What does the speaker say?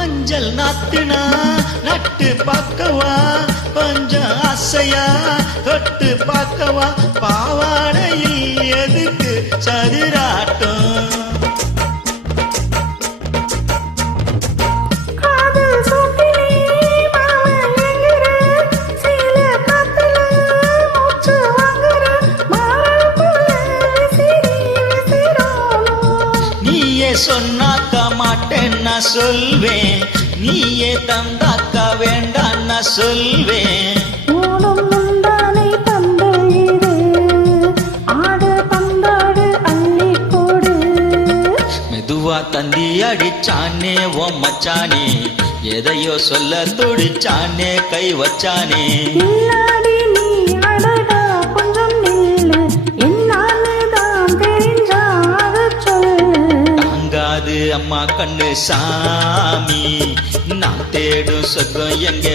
மஞ்சள் நாத்துனா நட்டு பார்க்கவா, கொஞ்சம் ஆசையா தொட்டு பார்க்கவா, பாவாடையில் எதுக்கு சதுராட்டம்? சொன்னாக்கா மாட்டேன் நான் சொல்வேன், நீயே தந்தாக்கா வேண்டாம் நான் சொல்வேன். மெதுவா தந்தி அடிச்சானே ஓ மச்சானே, எதையோ சொல்ல துடிச்சானே கை வச்சானே. அம்மா கண்ணு சாமி, நான் தேடும் சொர்க்கம் எங்கே?